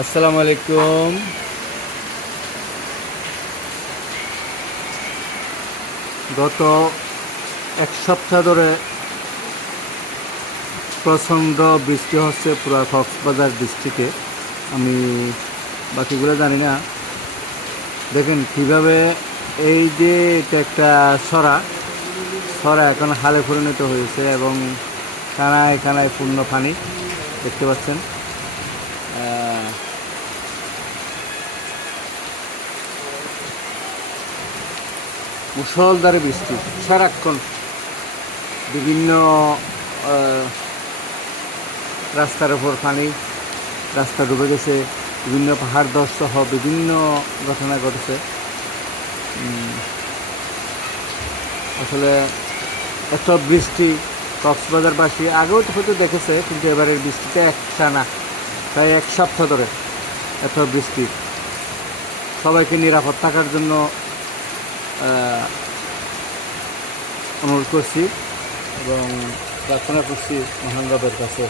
আসসালামু আলাইকুম। গত এক সপ্তাহ ধরে প্রচণ্ড বৃষ্টি হচ্ছে পুরো কক্সবাজার ডিস্ট্রিক্টে। আমি বাকিগুলো জানি না। দেখেন কিভাবে এই যে এটা একটা সরা এখন হালে পরিণত হয়েছে এবং কানায় কানায় পূর্ণ পানি দেখতে পাচ্ছেন। মুষলধারে বৃষ্টি সারাক্ষণ বিভিন্ন রাস্তার উপর পানি, রাস্তা ডুবে গেছে, বিভিন্ন পাহাড় ধস সহ বিভিন্ন ঘটনা ঘটেছে। আসলে এত বৃষ্টি কক্সবাজারবাসী আগেও তো হয়তো দেখেছে, কিন্তু এবারের বৃষ্টিতে একটানা প্রায় এক সপ্তাহ ধরে এত বৃষ্টি। সবাইকে নিরাপদ থাকার জন্য অনুরোধ করছি এবং প্রার্থনা করছি মহান রবের কাছে।